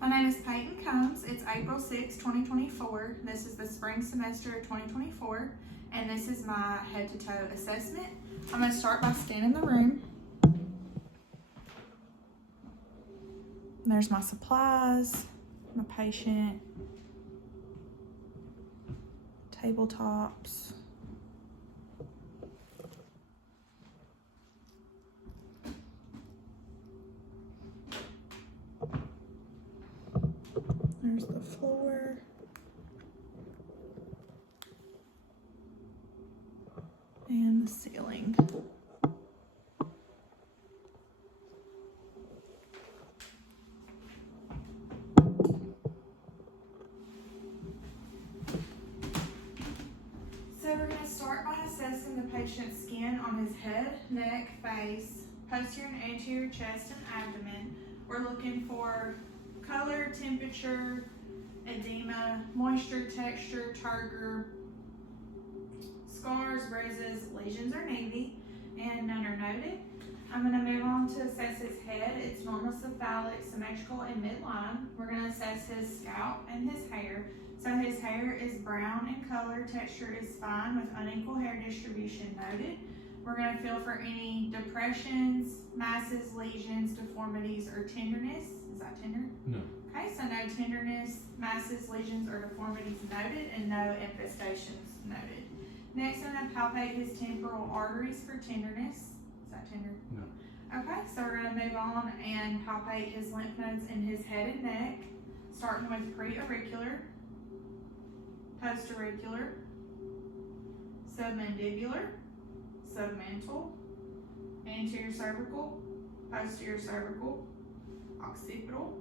My name is Peyton Combs. It's April 6, 2024. This is the spring semester of 2024, and this is my head-to-toe assessment. I'm going to start by scanning the room. There's my supplies, my patient, tabletops. There's the floor. And the ceiling. So we're going to start by assessing the patient's skin on his head, neck, face, posterior and anterior chest and abdomen. We're looking for color, temperature, edema, moisture, texture, turgor, scars, bruises, lesions are needy, and none are noted. I'm going to move on to assess his head. It's normal, cephalic, symmetrical, and midline. We're going to assess his scalp and his hair. So his hair is brown in color, texture is fine with unequal hair distribution noted. We're going to feel for any depressions, masses, lesions, deformities, or tenderness. Is that tender? No. Okay, so no tenderness, masses, lesions, or deformities noted, and no infestations noted. Next, I'm going to palpate his temporal arteries for tenderness. Is that tender? No. Okay, so we're going to move on and palpate his lymph nodes in his head and neck, starting with preauricular, postauricular, submandibular, submental, anterior cervical, posterior cervical, occipital,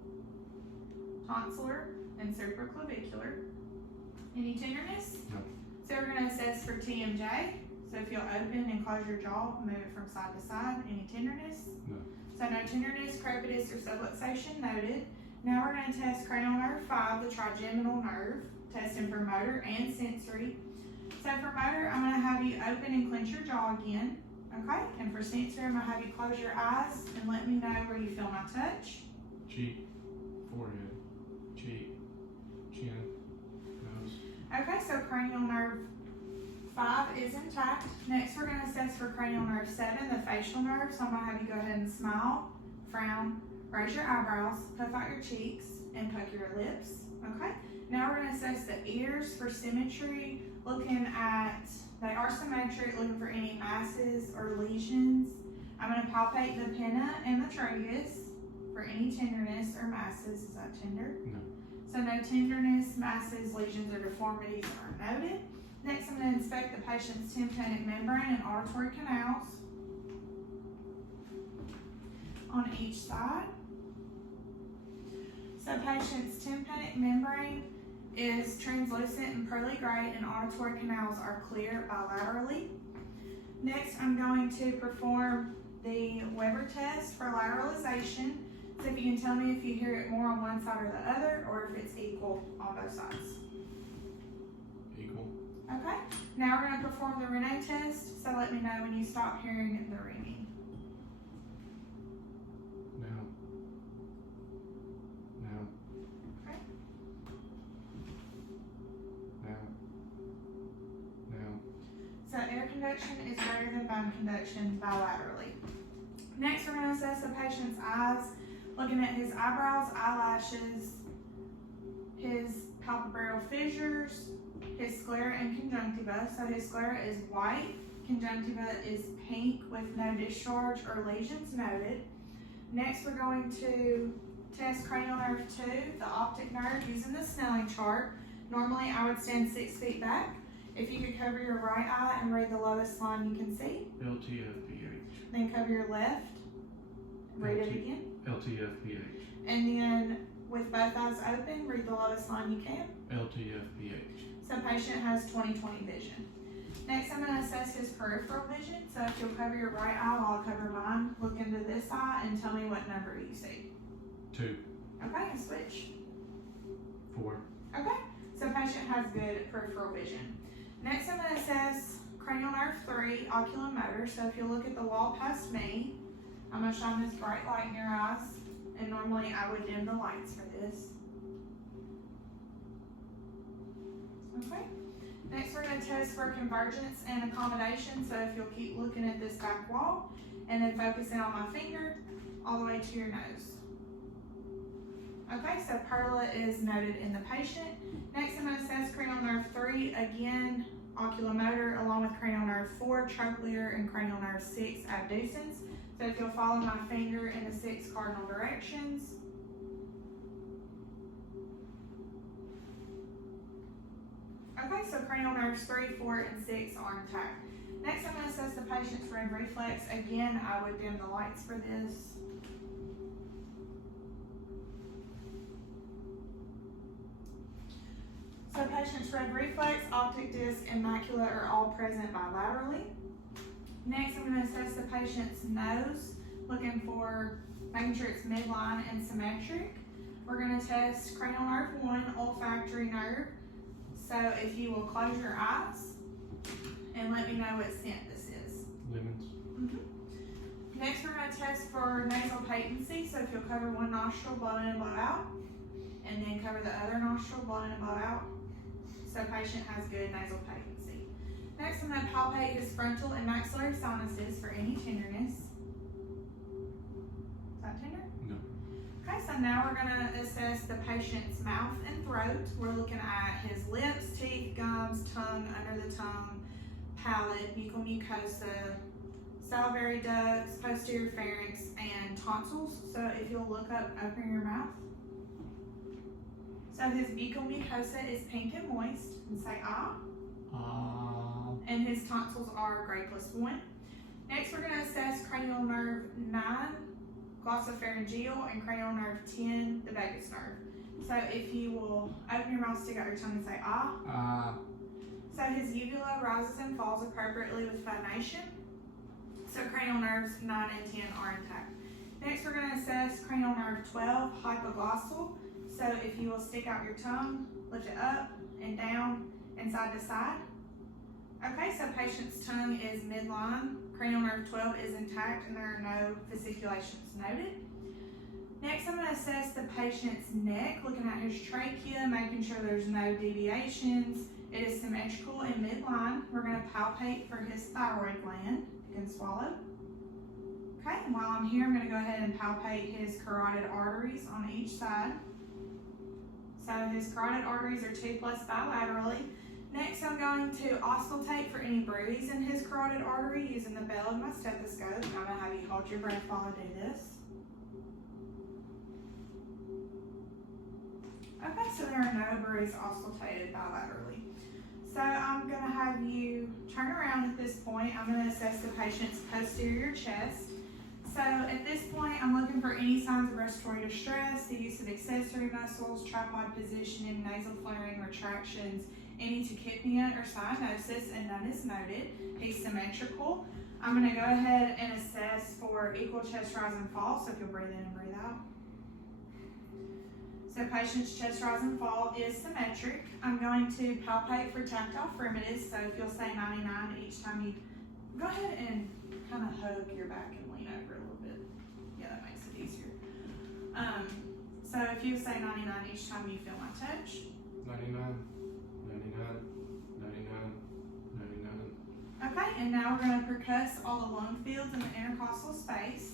tonsillar, and supraclavicular. Any tenderness? No. So we're going to assess for TMJ. So if you'll open and close your jaw, move it from side to side. Any tenderness? No. So no tenderness, crepitus, or subluxation noted. Now we're going to test cranial nerve 5, the trigeminal nerve, testing for motor and sensory. So for motor, I'm going to have you open and clench your jaw again. Okay? And for sensory, I'm going to have you close your eyes and let me know where you feel my touch. Cheek, forehead, cheek, chin, nose. Okay, so cranial nerve 5 is intact. Next, we're going to assess for cranial nerve 7, the facial nerve. So I'm going to have you go ahead and smile, frown, raise your eyebrows, puff out your cheeks, and puck your lips. Okay? Now we're going to assess the ears for symmetry, looking at, they are symmetric, looking for any masses or lesions. I'm going to palpate the pinna and the tragus for any tenderness or masses. Is that tender? No. So no tenderness, masses, lesions, or deformities are noted. Next, I'm going to inspect the patient's tympanic membrane and auditory canals on each side. So patient's tympanic membrane is translucent and pearly gray, and auditory canals are clear bilaterally. Next, I'm going to perform the Weber test for lateralization. So if you can tell me if you hear it more on one side or the other, or if it's equal on both sides. Equal. Okay, now we're going to perform the Rene test, so let me know when you stop hearing the ringing. Now. Now. Okay. Now. Now. So air conduction is greater than bone conduction bilaterally. Next, we're going to assess the patient's eyes, looking at his eyebrows, eyelashes, his palpebral fissures, his sclera and conjunctiva. So his sclera is white, conjunctiva is pink with no discharge or lesions noted. Next, we're going to test cranial nerve 2, the optic nerve, using the Snelling chart. Normally, I would stand 6 feet back. If you could cover your right eye and read the lowest line you can see. LTFPH. Then cover your left. Read it again. LTFPH. And then with both eyes open, read the lowest line you can. LTFPH. So patient has 20/20 vision. Next, I'm going to assess his peripheral vision. So if you'll cover your right eye while I cover mine, look into this eye and tell me what number you see. 2. Okay, and switch. 4. Okay, so patient has good peripheral vision. Next, I'm going to assess cranial nerve 3, oculomotor. So if you look at the wall past me, I'm going to shine this bright light in your eyes, and normally normally I would dim the lights for this. Okay. Next we're going to test for convergence and accommodation. So if you'll keep looking at this back wall and then focusing on my finger all the way to your nose. Okay, so Perla is noted in the patient. Next I'm going to assess cranial nerve 3, again, oculomotor, along with cranial nerve 4, trochlear, and cranial nerve 6, abducens. So if you'll follow my finger in the 6 cardinal directions. Okay, so cranial nerves 3, 4, and 6 are intact. Next I'm going to assess the patient's red reflex. Again, I would dim the lights for this. So patient's red reflex, optic disc, and macula are all present bilaterally. Next, I'm going to assess the patient's nose, looking for, making sure it's midline and symmetric. We're going to test cranial nerve 1, olfactory nerve. So if you will close your eyes and let me know what scent this is. Lemons. Next, we're going to test for nasal patency. So if you'll cover one nostril, blow in and blow out, and then cover the other nostril, blow in and blow out. So patient has good nasal patency. Next, I'm going to palpate his frontal and maxillary sinuses for any tenderness. Is that tender? No. Okay, so now we're going to assess the patient's mouth and throat. We're looking at his lips, teeth, gums, tongue, under the tongue, palate, buccal mucosa, salivary ducts, posterior pharynx, and tonsils. So if you'll look up, open your mouth. So his buccal mucosa is pink and moist, and say ah. And his tonsils are gray +1. Next, we're going to assess cranial nerve 9, glossopharyngeal, and cranial nerve 10, the vagus nerve. So if you will open your mouth, stick out your tongue, and say ah. So his uvula rises and falls appropriately with phonation. So cranial nerves 9 and 10 are intact. Next, we're going to assess cranial nerve 12, hypoglossal. So if you will stick out your tongue, lift it up and down and side to side. Okay, so patient's tongue is midline, cranial nerve 12 is intact, and there are no fasciculations noted. Next, I'm going to assess the patient's neck, looking at his trachea, making sure there's no deviations. It is symmetrical and midline. We're going to palpate for his thyroid gland. You can swallow. Okay, and while I'm here, I'm going to go ahead and palpate his carotid arteries on each side. So his carotid arteries are 2+ bilaterally. Next, I'm going to auscultate for any bruise in his carotid artery using the bell of my stethoscope. I'm going to have you hold your breath while I do this. Okay, so there are no bruises auscultated bilaterally. So I'm going to have you turn around at this point. I'm going to assess the patient's posterior chest. So at this point, I'm looking for any signs of respiratory distress, the use of accessory muscles, tripod positioning, nasal flaring, retractions, any tachypnea or cyanosis, and none is noted. He's symmetrical. I'm going to go ahead and assess for equal chest rise and fall, so if you'll breathe in and breathe out. So patient's chest rise and fall is symmetric. I'm going to palpate for tactile fremitus, so if you'll say 99 each time you, go ahead and kind of hug your back and lean over a little bit. Yeah, that makes it easier. So if you say 99 each time you feel my touch. 99, 99, 99, 99. Okay, and now we're going to percuss all the lung fields in the intercostal space.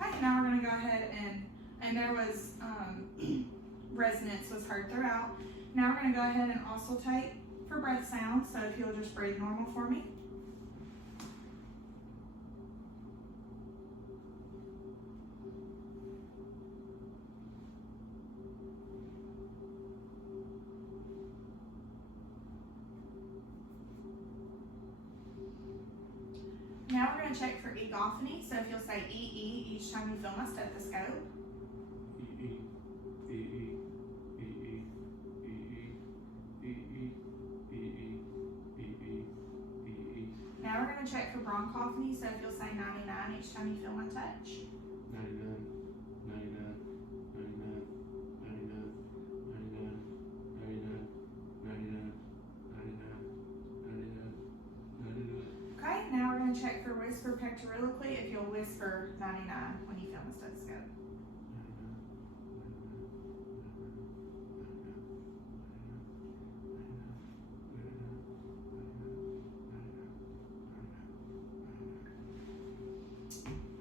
Okay, now we're going to go ahead and there was resonance was heard throughout. Now we're going to go ahead and auscultate for breath sounds. So if you'll just breathe normal for me. Now we're going to check for egophony. So if you'll say EE each time you feel my stethoscope. Now we're going to check for bronchophony, so if you'll say 99 each time you feel my touch. 99, 99, 99, 99, 99, 99, 99, 99, to check for whisper pectorilically if you'll whisper 99 when you feel the stethoscope.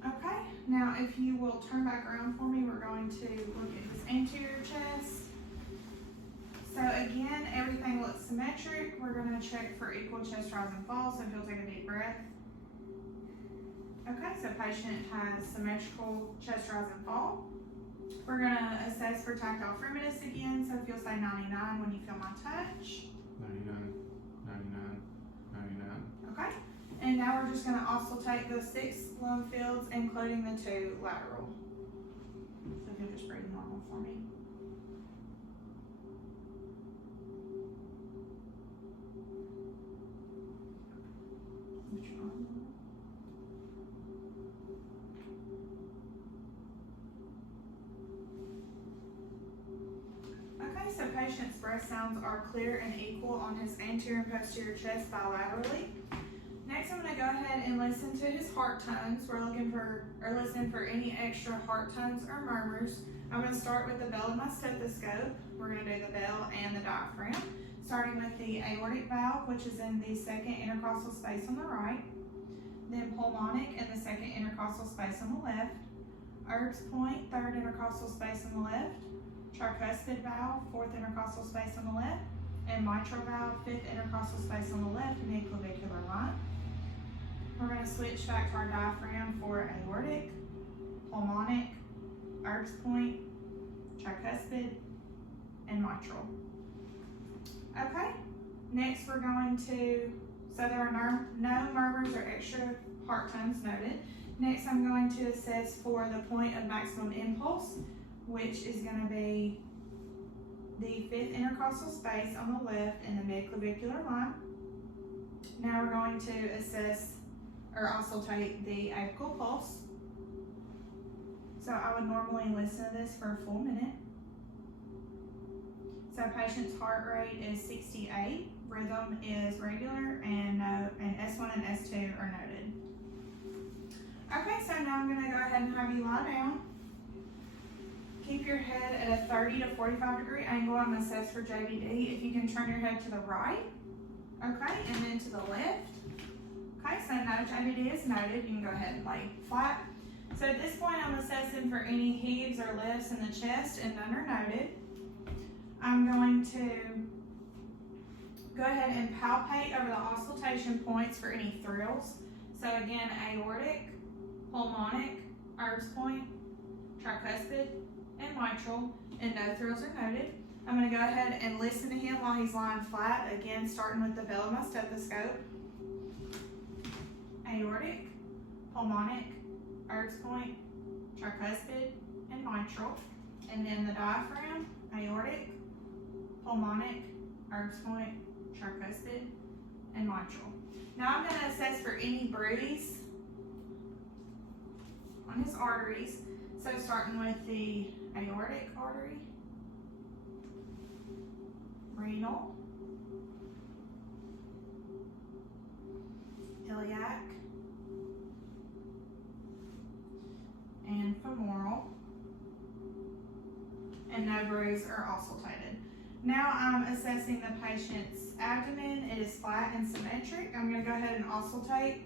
Okay, now if you will turn back around for me, we're going to look at his anterior chest. So again, everything looks symmetric. We're going to check for equal chest rise and fall, so if you'll take a deep breath. Okay, so patient has symmetrical chest rise and fall. We're going to assess for tactile firmness again, so if you'll say 99 when you feel my touch. 99, 99, 99. Okay, and now we're just going to also take the 6 lung fields, including the 2 lateral. So if you'll just breathe normal for me. Okay, so patient's breath sounds are clear and equal on his anterior and posterior chest bilaterally. Next, I'm going to go ahead and listen to his heart tones. We're looking for, or listening for any extra heart tones or murmurs. I'm going to start with the bell of my stethoscope. We're going to do the bell and the diaphragm, starting with the aortic valve, which is in the second intercostal space on the right, then pulmonic in the second intercostal space on the left, Erb's point, third intercostal space on the left, tricuspid valve, fourth intercostal space on the left, and mitral valve, fifth intercostal space on the left, mid-clavicular line. We're going to switch back to our diaphragm for aortic, pulmonic, Erb's point, tricuspid, and mitral. Okay, next we're going to, so there are no murmurs or extra heart tones noted. Next I'm going to assess for the point of maximum impulse, which is going to be the fifth intercostal space on the left in the mid-clavicular line. Now we're going to assess or auscultate the apical pulse. So I would normally listen to this for a full minute. So patient's heart rate is 68, rhythm is regular, and S1 and S2 are noted. Okay, so now I'm going to go ahead and have you lie down. Keep your head at a 30 to 45 degree angle. I'm going to assess for JVD. If you can turn your head to the right, okay, and then to the left. Okay, so no JVD is noted. You can go ahead and lay flat. So at this point, I'm assessing for any heaves or lifts in the chest, and none are noted. I'm going to go ahead and palpate over the auscultation points for any thrills. So again, aortic, pulmonic, Erb's point, tricuspid, and mitral, and no thrills are noted. I'm going to go ahead and listen to him while he's lying flat, again starting with the bell of my stethoscope. Aortic, pulmonic, Erb's point, tricuspid, and mitral, and then the diaphragm, aortic, pulmonic, Erb's point, tricuspid, and mitral. Now I'm going to assess for any bruise on his arteries. So starting with the aortic artery, renal, iliac, and femoral, and no bruise are auscultated. Now I'm assessing the patient's abdomen. It is flat and symmetric. I'm going to go ahead and auscultate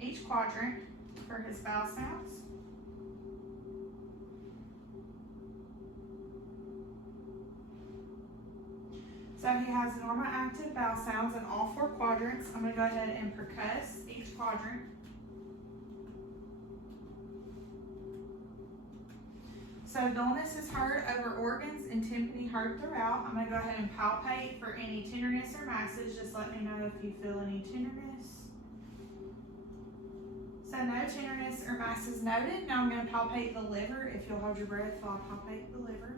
each quadrant for his bowel sounds. So he has normal active bowel sounds in all 4 quadrants. I'm going to go ahead and percuss each quadrant. So dullness is heard over organs and tympany heard throughout. I'm going to go ahead and palpate for any tenderness or masses. Just let me know if you feel any tenderness. So no tenderness or masses noted. Now I'm going to palpate the liver. If you'll hold your breath while I palpate the liver.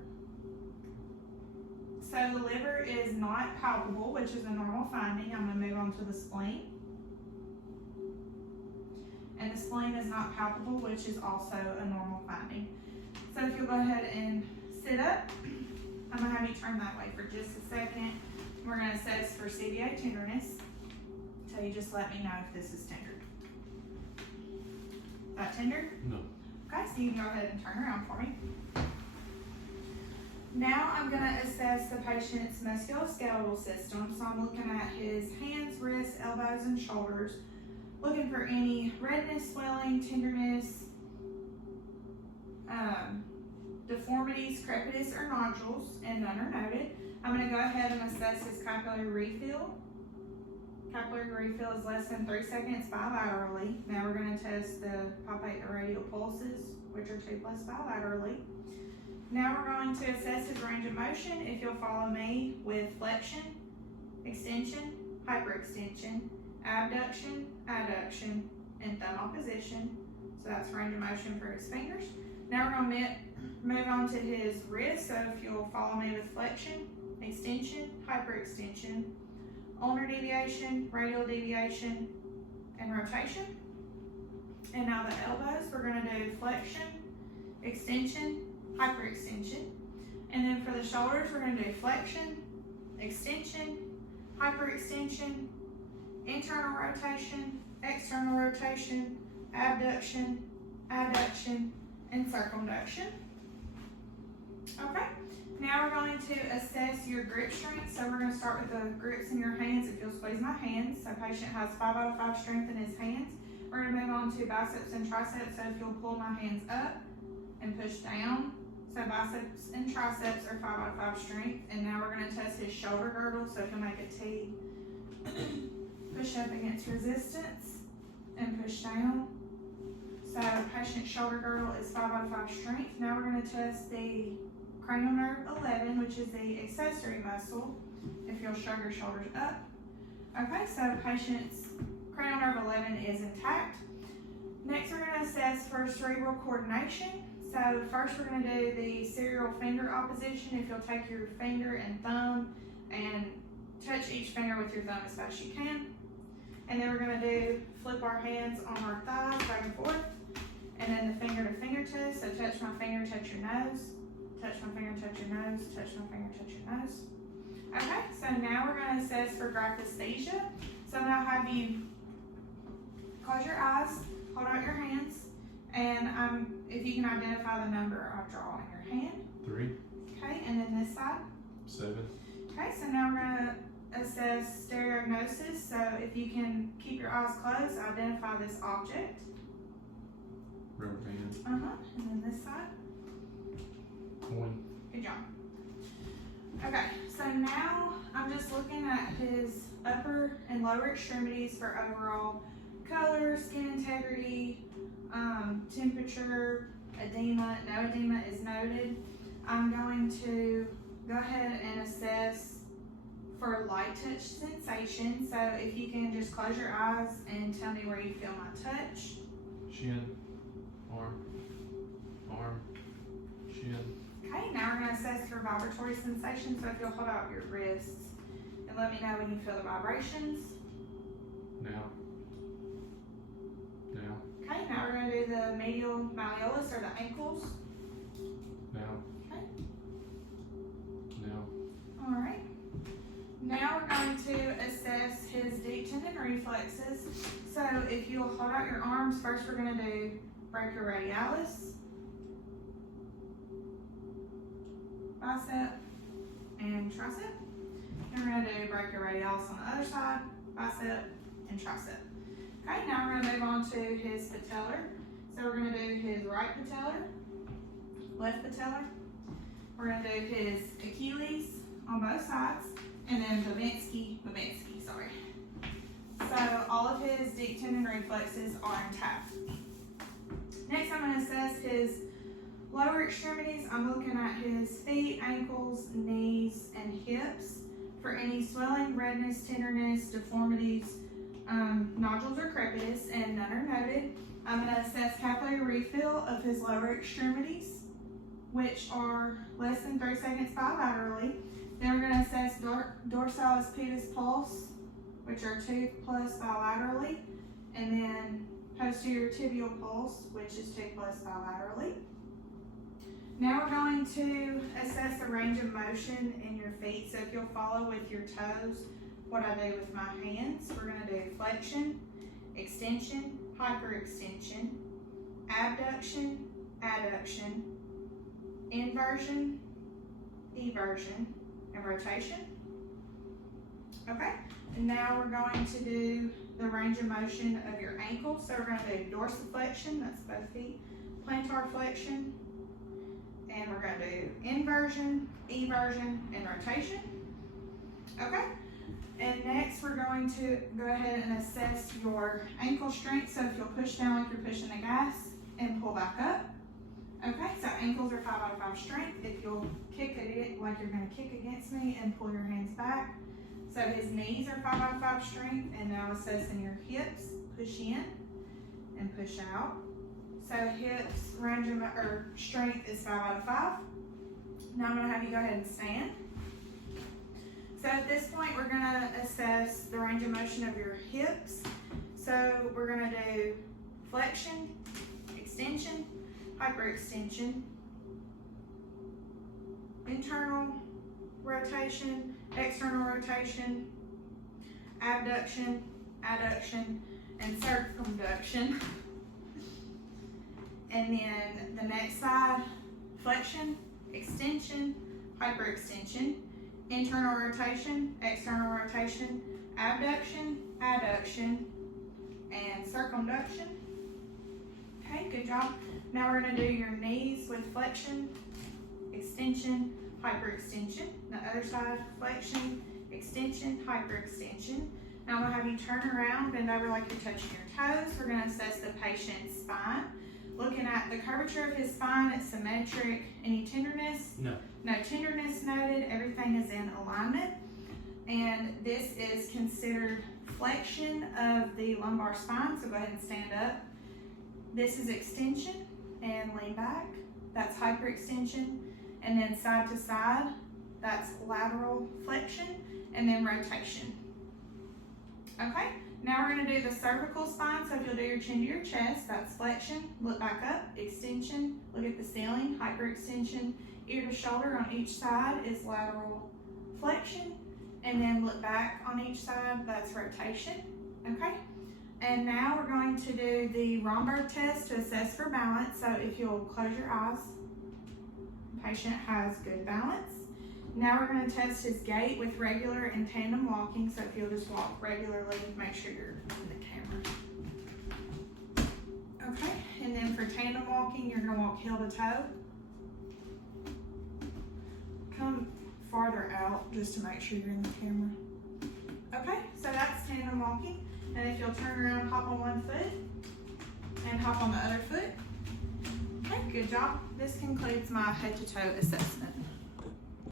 So the liver is not palpable, which is a normal finding. I'm going to move on to the spleen. And the spleen is not palpable, which is also a normal finding. So if you'll go ahead and sit up, I'm going to have you turn that way for just a second. We're going to assess for CVA tenderness. So you just let me know if this is tender. That tender? No. Okay, so you can go ahead and turn around for me. Now I'm going to assess the patient's musculoskeletal system. So I'm looking at his hands, wrists, elbows, and shoulders. Looking for any redness, swelling, tenderness, deformities, crepitus, or nodules, and none are noted. I'm going to go ahead and assess his capillary refill. Capillary refill is less than 3 seconds bilaterally. Now we're going to test the palpate the radial pulses, which are 2+ bilaterally. Now we're going to assess his range of motion. If you'll follow me with flexion, extension, hyperextension, abduction, adduction, and thumb opposition. So that's range of motion for his fingers. Now we're going to move on to his wrist. So if you'll follow me with flexion, extension, hyperextension, ulnar deviation, radial deviation, and rotation. And now the elbows, we're going to do flexion, extension, hyperextension. And then for the shoulders, we're going to do flexion, extension, hyperextension, internal rotation, external rotation, abduction, adduction, and circumduction. Okay, now we're going to assess your grip strength. So we're going to start with the grips in your hands. If you'll squeeze my hands, so patient has 5 out of 5 strength in his hands. We're going to move on to biceps and triceps. So if you'll pull my hands up and push down, so biceps and triceps are 5 out of 5 strength. And now we're going to test his shoulder girdle. So if you'll make a T, push up against resistance and push down. So patient's shoulder girdle is 5 out of 5 strength. Now we're going to test the cranial nerve 11, which is the accessory muscle. If you'll shrug your shoulders up. Okay, so patient's cranial nerve 11 is intact. Next, we're going to assess for cerebral coordination. So first we're going to do the serial finger opposition. If you'll take your finger and thumb and touch each finger with your thumb as fast as you can. And then we're going to do flip our hands on our thighs back and forth. And then the finger to fingertips. So touch my finger, touch your nose. Touch my finger, touch your nose. Touch my finger, touch your nose. Okay, so now we're going to assess for graphesthesia. So now have you close your eyes, hold out your hands, and if you can identify the number I draw on your hand. 3. Okay, and then this side. 7. Okay, so now we're going to assess stereognosis. So if you can keep your eyes closed, identify this object. Rubber band. And then this side. Coin. Good job. Okay, so now I'm just looking at his upper and lower extremities for overall color, skin integrity, temperature, edema. No edema is noted. I'm going to go ahead and assess for light touch sensation. So if you can just close your eyes and tell me where you feel my touch. Shin. Arm. Arm. Shin. Okay, now we're going to assess for vibratory sensation. So if you'll hold out your wrists and let me know when you feel the vibrations. Now. Now. Okay, now we're going to do the medial malleolus or the ankles. Now. Okay. Now. All right. Now we're going to assess his deep tendon reflexes. So if you'll hold out your arms, first we're going to do brachioradialis, bicep, and tricep. And we're going to do brachioradialis on the other side, bicep, and tricep. Okay, now we're going to move on to his patellar. So we're going to do his right patellar, left patellar. We're going to do his Achilles on both sides, and then Babinski, sorry. So all of his deep tendon reflexes are intact. Next, I'm going to assess his lower extremities. I'm looking at his feet, ankles, knees, and hips for any swelling, redness, tenderness, deformities, nodules or crepitus, and none are noted. I'm going to assess capillary refill of his lower extremities, which are less than 3 seconds bilaterally. Then we're going to assess dorsalis pedis pulse, which are 2+ bilaterally, and then posterior tibial pulse, which is 2+ bilaterally. Now we're going to assess the range of motion in your feet. So if you'll follow with your toes what I do with my hands, we're going to do flexion, extension, hyperextension, abduction, adduction, inversion, eversion, and rotation. Okay, and now we're going to do the range of motion of your ankle. So we're going to do dorsiflexion, that's both feet, plantar flexion, and we're going to do inversion, eversion, and rotation. Okay, and next we're going to go ahead and assess your ankle strength. So if you'll push down like you're pushing the gas and pull back up. Okay, so ankles are 5 out of 5 strength. If you'll kick at it like you're going to kick against me and pull your hands back. So his knees are 5 out of 5 strength, and now assessing your hips, push in and push out. So hips range of or strength is 5 out of 5. Now I'm going to have you go ahead and stand. So at this point we're going to assess the range of motion of your hips. So we're going to do flexion, extension, hyperextension, internal rotation, external rotation, abduction, adduction, and circumduction. And then the next side, flexion, extension, hyperextension, internal rotation, external rotation, abduction, adduction, and circumduction. Okay, good job. Now we're going to do your knees with flexion, extension, hyperextension. The other side, flexion, extension, hyperextension. Now I'm going to have you turn around, bend over like you're touching your toes. We're going to assess the patient's spine. Looking at the curvature of his spine, it's symmetric. Any tenderness? No. No tenderness noted. Everything is in alignment. And this is considered flexion of the lumbar spine, so go ahead and stand up. This is extension and lean back. That's hyperextension. And then side to side, that's lateral flexion, and then rotation. Okay, now we're going to do the cervical spine. So if you'll do your chin to your chest, that's flexion, look back up, extension, look at the ceiling, hyperextension, ear to shoulder on each side is lateral flexion, and then look back on each side, that's rotation. Okay, and now we're going to do the Romberg test to assess for balance. So if you'll close your eyes, the patient has good balance. Now we're going to test his gait with regular and tandem walking. So if you'll just walk regularly, make sure you're in the camera. Okay, and then for tandem walking, you're going to walk heel to toe. Come farther out just to make sure you're in the camera. Okay, so that's tandem walking. And if you'll turn around, hop on one foot and hop on the other foot. Okay, good job. This concludes my head to toe assessment.